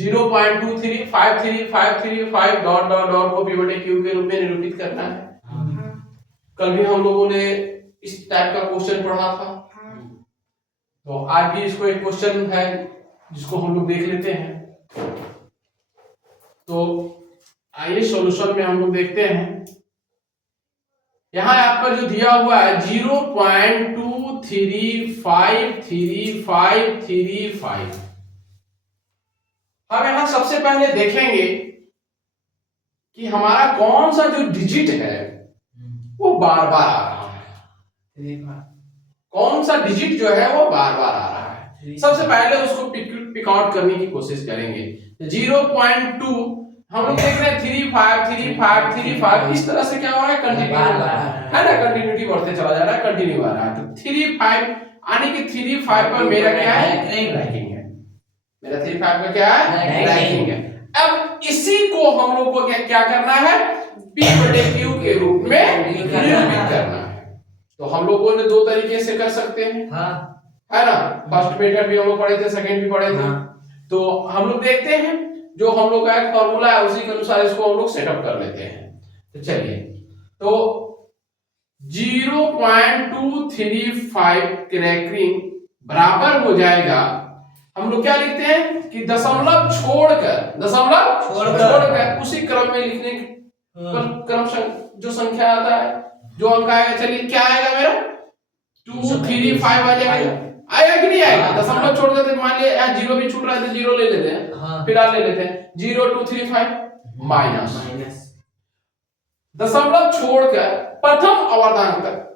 0.235355 dot dot dot को P बटे Q के रूप में निरूपित करना है। कल भी हम लोगों ने इस टाइप का क्वेश्चन पढ़ा था, तो आज भी इसको एक क्वेश्चन है जिसको हम लोग देख लेते हैं। तो आइए सॉल्यूशन में हम लोग देखते हैं। यहां आपका जो दिया हुआ है 0.23535535। हम यहां सबसे पहले देखेंगे कि हमारा कौन सा जो डिजिट है वो बार बार आ रहा है। कौन सा डिजिट जो है वो बार बार आ रहा है। सबसे पहले उसको पिक आउट करने की कोशिश करेंगे। 0.2 हम लोग देख रहे हैं 35 इस तरह से क्या हो रहा है, कंटिन्यू है ना, कंटिन्यूटी बढ़ते चला जा रहा है, कंटिन्यू आ रहा है। तो 35 आने के 35 पर मेरा क्या है, रैंकिंग है। मेरा 35 में क्या है, रैंकिंग है। अब इसी को हम लोग को क्या करना है, P बटे Q के रूप में निरूपित करना है। तो हम लोगों ने दो तरीके से कर सकते हैं, है ना। फर्स्ट मेथड भी हम लोग पढ़े थे, सेकंड भी पढ़े थे। तो हम लोग देखते हैं जो हम लोग का एक फॉर्मूला है उसी के अनुसार इसको हम लोग सेटअप कर लेते हैं। तो चलिए, तो 0.235 क्रैकिंग बराबर हो जाएगा, हम लोग क्या लिखते हैं कि दशमलव छोड़कर उसी क्रम में लिखने क्रम जो संख्या आता है, जो अंक आएगा, चलिए क्या आएगा मेरा 235 आ जाएगा। आएगा कि नहीं आएगा, दशमलव छोड़ देते, मान लिया यहाँ जीरो भी छूट रहा है तो जीरो ले लेते हैं, फिलहाल ले लेते हैं 0235 माइनस दशमलव छोड़कर प्रथम अवर्धांक तक।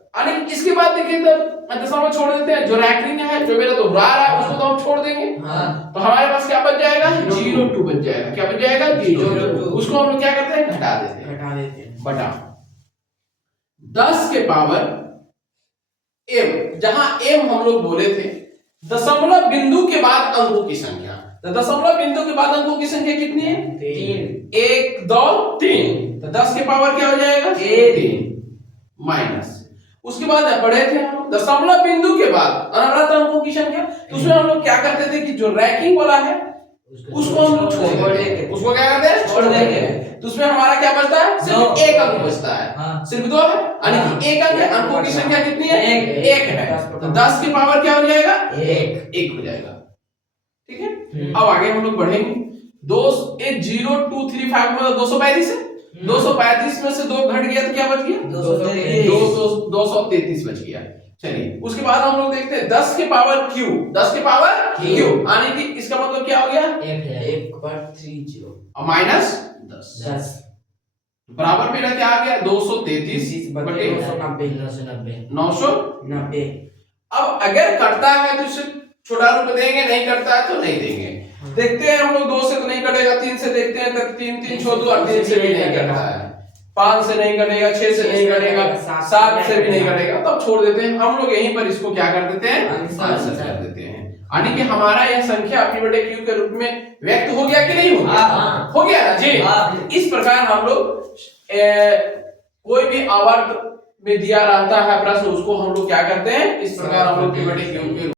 इसके बाद देखिए तब दशमलव छोड़ देते हैं, जो रैंकिंग है, जो मेरा दोहरा रहा है उसको तो हम छोड़ देंगे। तो हमारे पास क्या बच जाएगा, 02 बच जाएगा। क्या बच जाएगा, 02। उसको हम लोग क्या करते हैं, घटा देते हैं बटा 10 के पावर m, जहां m हम लोग बोले थे दशमलव बिंदु के बाद अंकों की संख्या। तो दशमलव बिंदु के बाद अंकों की संख्या कितनी है, 3। 1 2 3। तो 10 के पावर क्या हो जाएगा, 3 माइनस, उसके बाद पढ़े थे हम लोग दशमलव बिंदु के बाद अनंत अंकों की संख्या। तो उसमें हम लोग क्या करते थे कि जो रैंकिंग वाला है उसको हम लोग छोड़ देंगे, उसको क्या करते हैं, छोड़ देंगे। तो उसमें हमारा क्या बचता है, सिर्फ एक अंक बचता है, सिर्फ 2 है, यानी कि एक अंक है। अंकों की संख्या कितनी है, 1 है। तो 10 की पावर क्या हो जाएगा, 1 हो जाएगा। ठीक है, अब आगे हम लोग बढ़ेंगे। 0235 मतलब 235 है, 235 में से 2 घट गया तो क्या बच गया, 233 बच गया। चलिए, उसके बाद हम लोग देखते हैं 10 के पावर Q, 10 के पावर Q यानी कि इसका मतलब क्या हो गया, 1/30 और माइनस 10 बराबर मेरा क्या आ गया, 233 बटे 990। अब अगर करता है तो इसे छोटा रूप देंगे, नहीं करता है तो नहीं देंगे। देखते हैं हम लोग, 2 से तो नहीं कटेगा, 3 से देखते हैं, तक 3 3 6 2 और 3 से भी नहीं कटता है, 5 से नहीं कटेगा, 6 से नहीं कटेगा, 7 से भी नहीं कटेगा, तब छोड़ देते हैं। हम लोग यहीं पर इसको क्या कर देते हैं, आंसर कर देते हैं। यानी कि हमारा यह संख्या P बटे Q के रूप में व्यक्त हो गया कि नहीं हो गया, हो गया ना जी। इस प्रकार हम लोग कोई भी आवर्त में दिया रहता है प्रश्न, उसको हम लोग क्या करते हैं, इस प्रकार हम लोग P बटे Q के